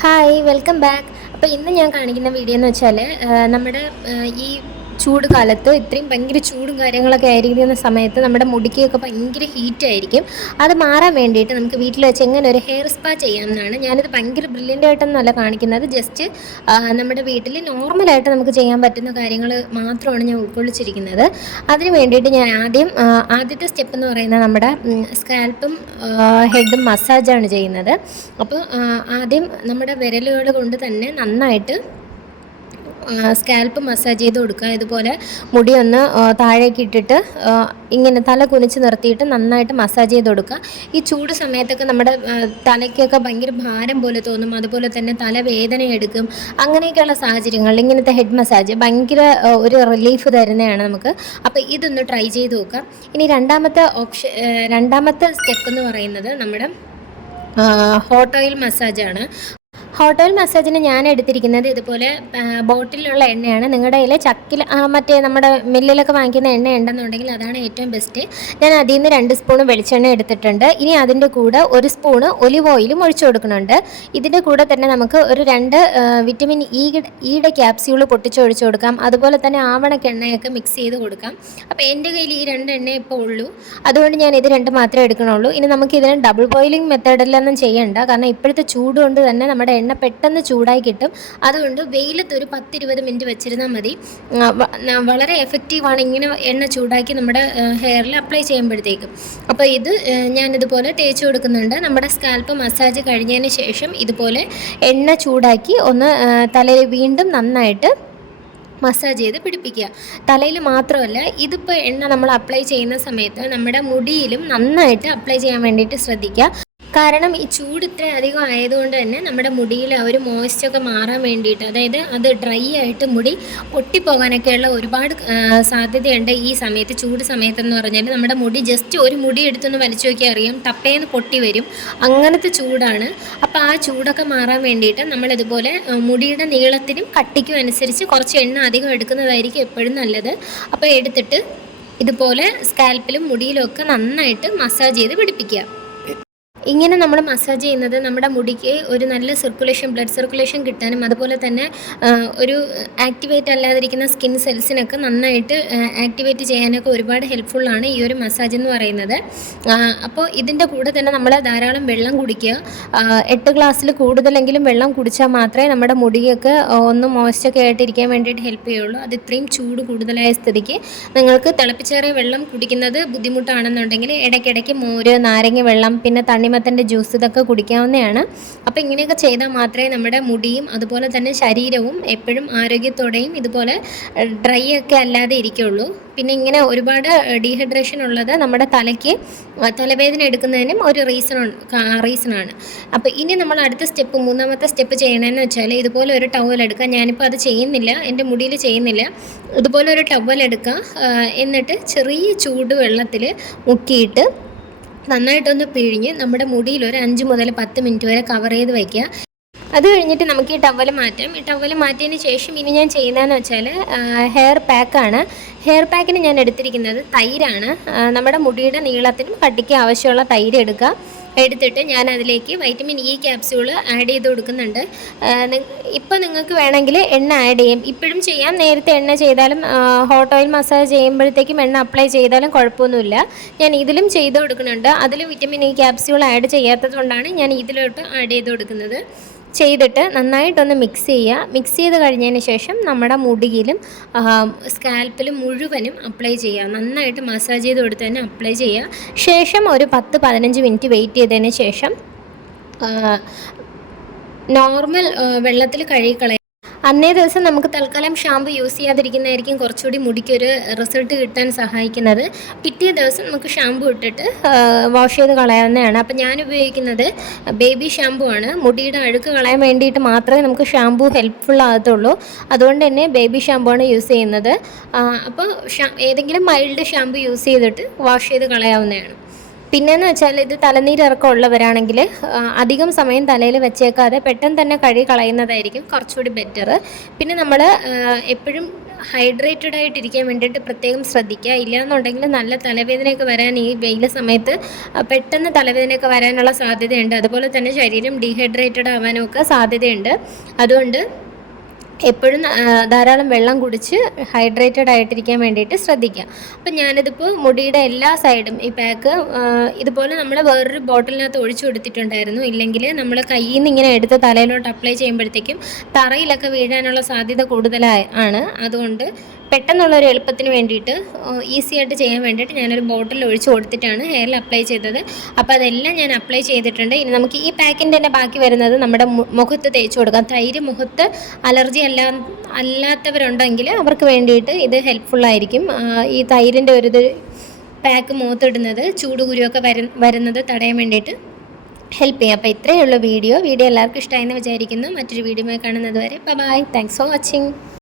Hi welcome back അപ്പോൾ ഇന്ന് ഞാൻ കാണിക്കുന്ന വീഡിയോ എന്ന് വെച്ചാൽ നമ്മുടെ ഈ ചൂട് കാലത്ത് ഇത്രയും ഭയങ്കര ചൂടും കാര്യങ്ങളൊക്കെ ആയിരിക്കുന്ന സമയത്ത് നമ്മുടെ മുടിക്കൊക്കെ ഭയങ്കര ഹീറ്റ് ആയിരിക്കും. അത് മാറാൻ വേണ്ടിയിട്ട് നമുക്ക് വീട്ടിൽ വെച്ച് എങ്ങനെ ഒരു ഹെയർ സ്പാ ചെയ്യാമെന്നാണ് ഞാനിത് ഭയങ്കര ബ്രില്യന്റ് ആയിട്ടൊന്നല്ല കാണിക്കുന്നത്. ജസ്റ്റ് നമ്മുടെ വീട്ടിൽ നോർമലായിട്ട് നമുക്ക് ചെയ്യാൻ പറ്റുന്ന കാര്യങ്ങൾ മാത്രമാണ് ഞാൻ ഉൾക്കൊള്ളിച്ചിരിക്കുന്നത്. അതിന് വേണ്ടിയിട്ട് ഞാൻ ആദ്യം ആദ്യത്തെ സ്റ്റെപ്പ് എന്ന് പറയുന്നത് നമ്മുടെ സ്കാൽപ്പും ഹെഡും മസാജാണ് ചെയ്യുന്നത്. അപ്പോൾ ആദ്യം നമ്മുടെ വിരലുകൾ കൊണ്ട് തന്നെ നന്നായിട്ട് സ്കാൽപ്പ് മസാജ് ചെയ്ത് കൊടുക്കുക. ഇതുപോലെ മുടി ഒന്ന് താഴേക്ക് ഇട്ടിട്ട് ഇങ്ങനെ തല കുനിച്ച് നിർത്തിയിട്ട് നന്നായിട്ട് മസാജ് ചെയ്ത് കൊടുക്കുക. ഈ ചൂട് സമയത്തൊക്കെ നമ്മുടെ തലയ്ക്കൊക്കെ ഭയങ്കര ഭാരം പോലെ തോന്നും. അതുപോലെ തന്നെ തല വേദന എടുക്കും. അങ്ങനെയൊക്കെയുള്ള സാഹചര്യങ്ങളിൽ ഇങ്ങനത്തെ ഹെഡ് മസാജ് ഭയങ്കര ഒരു റിലീഫ് തരുന്നതാണ് നമുക്ക്. അപ്പോൾ ഇതൊന്ന് ട്രൈ ചെയ്ത് നോക്കാം. ഇനി രണ്ടാമത്തെ ഓപ്ഷൻ രണ്ടാമത്തെ സ്റ്റെപ്പ് എന്ന് പറയുന്നത് നമ്മുടെ ഹോട്ട് ഓയിൽ മസാജാണ് ഹോട്ട് ഓയിൽ മസാജിന് ഞാൻ എടുത്തിരിക്കുന്നത് ഇതുപോലെ ബോട്ടിലുള്ള എണ്ണയാണ്. നിങ്ങളുടെ കയ്യിൽ ചക്കിൽ മറ്റേ നമ്മുടെ മില്ലിലൊക്കെ വാങ്ങിക്കുന്ന എണ്ണ ഉണ്ടെന്നുണ്ടെങ്കിൽ അതാണ് ഏറ്റവും ബെസ്റ്റ് ഞാൻ അതിൽ നിന്ന് രണ്ട് സ്പൂൺ വെളിച്ചെണ്ണ എടുത്തിട്ടുണ്ട്. ഇനി അതിന്റെ കൂടെ ഒരു സ്പൂണ് ഒലിവ് ഓയിലും ഒഴിച്ചു കൊടുക്കുന്നുണ്ട്. ഇതിന്റെ കൂടെ തന്നെ നമുക്ക് ഒരു രണ്ട് വിറ്റമിൻ ഇ ഇയുടെ ക്യാപ്സ്യൂൾ പൊട്ടിച്ചൊഴിച്ചു കൊടുക്കാം. അതുപോലെ തന്നെ ആവണക്ക് എണ്ണയൊക്കെ മിക്സ് ചെയ്ത് കൊടുക്കാം. അപ്പോൾ എന്റെ കയ്യിൽ ഈ രണ്ട് എണ്ണ ഇപ്പോൾ ഉള്ളൂ. അതുകൊണ്ട് ഞാൻ ഇത് രണ്ട് മാത്രമേ എടുക്കണുള്ളൂ. ഇനി നമുക്ക് ഇതിന് ഡബിൾ ബോയിലിംഗ് മെത്തേഡിലൊന്നും ചെയ്യണ്ട. കാരണം ഇപ്പോഴത്തെ ചൂട് കൊണ്ട് തന്നെ നമ്മുടെ എണ്ണ പെട്ടെന്ന് ചൂടായി കിട്ടും. അതുകൊണ്ട് വെയിലത്ത് ഒരു പത്തിരുപത് മിനിറ്റ് വെച്ചിരുന്നാൽ മതി. വളരെ എഫക്റ്റീവാണ് ഇങ്ങനെ എണ്ണ ചൂടാക്കി നമ്മുടെ ഹെയറിൽ അപ്ലൈ ചെയ്യുമ്പോഴത്തേക്കും. അപ്പോൾ ഇത് ഞാനിതുപോലെ തേച്ച് കൊടുക്കുന്നുണ്ട്. നമ്മുടെ സ്കാൽപ്പ് മസാജ് കഴിഞ്ഞതിന് ശേഷം ഇതുപോലെ എണ്ണ ചൂടാക്കി ഒന്ന് തലയിൽ വീണ്ടും നന്നായിട്ട് മസാജ് ചെയ്ത് പിടിപ്പിക്കുക. തലയിൽ മാത്രമല്ല ഇതിപ്പോൾ എണ്ണ നമ്മൾ അപ്ലൈ ചെയ്യുന്ന സമയത്ത് നമ്മുടെ മുടിയിലും നന്നായിട്ട് അപ്ലൈ ചെയ്യാൻ വേണ്ടിയിട്ട് ശ്രദ്ധിക്കുക. കാരണം ഈ ചൂട് ഇത്ര അധികം ആയതുകൊണ്ട് തന്നെ നമ്മുടെ മുടിയിൽ ആ ഒരു മോയ്സ്ചൊക്കെ മാറാൻ വേണ്ടിയിട്ട് അതായത് അത് ഡ്രൈ ആയിട്ട് മുടി പൊട്ടിപ്പോകാനൊക്കെയുള്ള ഒരുപാട് സാധ്യതയുണ്ട് ഈ സമയത്ത് ചൂട് സമയത്തെന്ന് പറഞ്ഞാൽ നമ്മുടെ മുടി ജസ്റ്റ് ഒരു മുടി എടുത്തൊന്ന് വലിച്ചു നോക്കിയാൽ അറിയാം തപ്പേന്ന് പൊട്ടി വരും. അങ്ങനത്തെ ചൂടാണ്. അപ്പോൾ ആ ചൂടൊക്കെ മാറാൻ വേണ്ടിയിട്ട് നമ്മളിതുപോലെ മുടിയുടെ നീളത്തിനും കട്ടിക്കും അനുസരിച്ച് കുറച്ച് എണ്ണ അധികം എടുക്കുന്നതായിരിക്കും എപ്പോഴും നല്ലത്. അപ്പോൾ എടുത്തിട്ട് ഇതുപോലെ സ്കാൽപ്പിലും മുടിയിലും ഒക്കെ നന്നായിട്ട് മസാജ് ചെയ്ത് പിടിപ്പിക്കുക. ഇങ്ങനെ നമ്മൾ മസാജ് ചെയ്യുന്നത് നമ്മുടെ മുടിക്ക് ഒരു നല്ല സർക്കുലേഷൻ ബ്ലഡ് സർക്കുലേഷൻ കിട്ടാനും അതുപോലെ തന്നെ ഒരു ആക്ടിവേറ്റ് അല്ലാതിരിക്കുന്ന സ്കിൻ സെൽസിനൊക്കെ നന്നായിട്ട് ആക്ടിവേറ്റ് ചെയ്യാനൊക്കെ ഒരുപാട് ഹെൽപ്ഫുള്ളാണ് ഈ ഒരു മസാജ് എന്ന് പറയുന്നത്. അപ്പോൾ ഇതിന്റെ കൂടെ തന്നെ നമ്മൾ ധാരാളം വെള്ളം കുടിക്കുക. എട്ട് ഗ്ലാസ്സിൽ കൂടുതലെങ്കിലും വെള്ളം കുടിച്ചാൽ മാത്രമേ നമ്മുടെ മുടിയൊക്കെ ഒന്ന് മോയ്സ്ചൊക്കെ ആയിട്ടിരിക്കാൻ വേണ്ടിയിട്ട് ഹെൽപ്പ് ചെയ്യുള്ളൂ. അത് ഇത്രയും ചൂട് കൂടുതലായ സ്ഥിതിക്ക് നിങ്ങൾക്ക് തിളപ്പിച്ചേറിയ വെള്ളം കുടിക്കുന്നത് ബുദ്ധിമുട്ടാണെന്നുണ്ടെങ്കിൽ ഇടയ്ക്കിടയ്ക്ക് മോര് നാരങ്ങ വെള്ളം പിന്നെ തണ്ണിമത്തന്റെ ജ്യൂസ് ഇതൊക്കെ കുടിക്കാവുന്നതാണ്. അപ്പോൾ ഇങ്ങനെയൊക്കെ ചെയ്താൽ മാത്രമേ നമ്മുടെ മുടിയും അതുപോലെ തന്നെ ശരീരവും എപ്പോഴും ആരോഗ്യത്തോടെയും ഇതുപോലെ ഡ്രൈ ഒക്കെ അല്ലാതെ ഇരിക്കുള്ളൂ പിന്നെ ഇങ്ങനെ ഒരുപാട് ഡീഹൈഡ്രേഷൻ ഉള്ളത് നമ്മുടെ തലയ്ക്ക് തലവേദന എടുക്കുന്നതിനും ഒരു റീസൺ റീസണാണ് അപ്പോൾ ഇനി നമ്മൾ അടുത്ത സ്റ്റെപ്പ് മൂന്നാമത്തെ സ്റ്റെപ്പ് ചെയ്യണമെന്ന് വെച്ചാൽ ഇതുപോലെ ഒരു ടവൽ എടുക്കുക. ഞാനിപ്പോൾ അത് ചെയ്യുന്നില്ല എന്റെ മുടിയിൽ ചെയ്യുന്നില്ല. ഇതുപോലെ ഒരു ടവൽ എടുക്കുക എന്നിട്ട് ചെറിയ ചൂട് വെള്ളത്തിൽ മുക്കിയിട്ട് നന്നായിട്ടൊന്ന് പിഴിഞ്ഞ് നമ്മുടെ മുടിയിൽ ഒരു അഞ്ച് മുതൽ പത്ത് മിനിറ്റ് വരെ കവർ ചെയ്ത് വയ്ക്കുക അത് കഴിഞ്ഞിട്ട് നമുക്ക് ഈ ടവൽ മാറ്റാം. ഈ ടവൽ മാറ്റിയതിന് ശേഷം ഇനി ഞാൻ ചെയ്യുന്നതെന്ന് വെച്ചാൽ ഹെയർ പാക്കാണ് ഹെയർ പാക്കിന് ഞാൻ എടുത്തിരിക്കുന്നത് തൈരാണ്. നമ്മുടെ മുടിയുടെ നീളത്തിനും കട്ടിക്ക് ആവശ്യമുള്ള തൈര് എടുക്കുക. എടുത്തിട്ട് ഞാൻ അതിലേക്ക് വൈറ്റമിൻ ഇ ക്യാപ്സ്യൂൾ ആഡ് ചെയ്ത് കൊടുക്കുന്നുണ്ട്. ഇപ്പോൾ നിങ്ങൾക്ക് വേണമെങ്കിൽ എണ്ണ ആഡ് ചെയ്യാം. ഇപ്പോഴും ചെയ്യാം. നേരത്തെ എണ്ണ ചെയ്താലും ഹോട്ട് ഓയിൽ മസാജ് ചെയ്യുമ്പോഴത്തേക്കും എണ്ണ അപ്ലൈ ചെയ്താലും കുഴപ്പമൊന്നുമില്ല. ഞാൻ ഇതിലും ചെയ്ത് കൊടുക്കുന്നുണ്ട്. അതിൽ വിറ്റമിൻ ഇ ക്യാപ്സ്യൂൾ ആഡ് ചെയ്യാത്തത് കൊണ്ടാണ് ഞാൻ ഇതിലോട്ട് ആഡ് ചെയ്ത് കൊടുക്കുന്നത്. ചെയ്തിട്ട് നന്നായിട്ടൊന്ന് മിക്സ് ചെയ്യുക. മിക്സ് ചെയ്ത് കഴിഞ്ഞതിന് ശേഷം നമ്മുടെ മുടിയിലും സ്കാൽപ്പിലും മുഴുവനും അപ്ലൈ ചെയ്യുക. നന്നായിട്ട് മസാജ് ചെയ്ത് കൊടുത്ത് തന്നെ അപ്ലൈ ചെയ്യുക. ശേഷം ഒരു പത്ത് പതിനഞ്ച് മിനിറ്റ് വെയിറ്റ് ചെയ്തതിന് ശേഷം നോർമൽ വെള്ളത്തിൽ കഴുകിക്കളയുക അന്നേ ദിവസം നമുക്ക് തൽക്കാലം ഷാമ്പു യൂസ് ചെയ്യാതിരിക്കുന്നതായിരിക്കും കുറച്ചുകൂടി മുടിക്കൊരു റിസൾട്ട് കിട്ടാൻ സഹായിക്കുന്നത്. പിറ്റേ ദിവസം നമുക്ക് ഷാമ്പു ഇട്ടിട്ട് വാഷ് ചെയ്ത് കളയാവുന്നതാണ്. അപ്പം ഞാൻ ഉപയോഗിക്കുന്നത് ബേബി ഷാമ്പു ആണ്. മുടിയുടെ അഴുക്ക് കളയാൻ വേണ്ടിയിട്ട് മാത്രമേ നമുക്ക് ഷാമ്പു ഹെൽപ്ഫുൾ ആകത്തുള്ളൂ. അതുകൊണ്ട് തന്നെ ബേബി ഷാമ്പു ആണ് യൂസ് ചെയ്യുന്നത്. അപ്പോൾ ഏതെങ്കിലും മൈൽഡ് ഷാമ്പു യൂസ് ചെയ്തിട്ട് വാഷ് ചെയ്ത് കളയാവുന്നതാണ്. പിന്നെന്ന് വെച്ചാൽ ഇത് തലനീരിറക്കം ഉള്ളവരാണെങ്കിൽ അധികം സമയം തലയിൽ വെച്ചേക്കാതെ പെട്ടെന്ന് തന്നെ കഴുകി കളയുന്നതായിരിക്കും കുറച്ചുകൂടി ബെറ്റർ പിന്നെ നമ്മൾ എപ്പോഴും ഹൈഡ്രേറ്റഡ് ആയിട്ടിരിക്കാൻ വേണ്ടിയിട്ട് പ്രത്യേകം ശ്രദ്ധിക്കുക. ഇല്ലയെന്നുണ്ടെങ്കിൽ നല്ല തലവേദനയൊക്കെ വരാൻ ഈ വെയിൽ സമയത്ത് പെട്ടെന്ന് തലവേദനയൊക്കെ വരാനുള്ള സാധ്യതയുണ്ട്. അതുപോലെ തന്നെ ശരീരം ഡീഹൈഡ്രേറ്റഡ് ആവാനും ഒക്കെ സാധ്യതയുണ്ട്. അതുകൊണ്ട് എപ്പോഴും ധാരാളം വെള്ളം കുടിച്ച് ഹൈഡ്രേറ്റഡ് ആയിട്ടിരിക്കാൻ വേണ്ടിയിട്ട് ശ്രദ്ധിക്കുക. അപ്പം ഞാനിതിപ്പോൾ മുടിയുടെ എല്ലാ സൈഡും ഈ പാക്ക് ഇതുപോലെ നമ്മൾ വേറൊരു ബോട്ടിലിനകത്ത് ഒഴിച്ചു കൊടുത്തിട്ടുണ്ടായിരുന്നു. ഇല്ലെങ്കിൽ നമ്മൾ കയ്യിൽ നിന്ന് ഇങ്ങനെ എടുത്ത് തലയിലോട്ട് അപ്ലൈ ചെയ്യുമ്പോഴത്തേക്കും തറയിലൊക്കെ വീഴാനുള്ള സാധ്യത കൂടുതലായി ആണ്. അതുകൊണ്ട് പെട്ടെന്നുള്ളൊരു എളുപ്പത്തിന് വേണ്ടിയിട്ട് ഈസി ആയിട്ട് ചെയ്യാൻ വേണ്ടിയിട്ട് ഞാനൊരു ബോട്ടിൽ ഒഴിച്ച് കൊടുത്തിട്ടാണ് ഹെയറിൽ അപ്ലൈ ചെയ്തത്. അപ്പോൾ അതെല്ലാം ഞാൻ അപ്ലൈ ചെയ്തിട്ടുണ്ട്. ഇനി നമുക്ക് ഈ പാക്കിന്റെ തന്നെ ബാക്കി വരുന്നത് നമ്മുടെ മുഖത്ത് തേച്ച് കൊടുക്കാം. തൈര് മുഖത്ത് അലർജി അല്ലാ അല്ലാത്തവരുണ്ടെങ്കിൽ അവർക്ക് വേണ്ടിയിട്ട് ഇത് ഹെൽപ്ഫുള്ളായിരിക്കും ഈ തൈരിന്റെ ഒരു പാക്ക് മൂത്തിടുന്നത് ചൂട് കുരുവൊക്കെ വരു വരുന്നത് തടയാൻ വേണ്ടിയിട്ട് ഹെൽപ്പ് ചെയ്യും. അപ്പോൾ ഇത്രയേ ഉള്ളൂ വീഡിയോ. വീഡിയോ എല്ലാവർക്കും ഇഷ്ടമായെന്ന് വിചാരിക്കുന്നു. മറ്റൊരു വീഡിയോ കാണുന്നത് വരെ ബൈ താങ്ക്സ് ഫോർ വാച്ചിങ്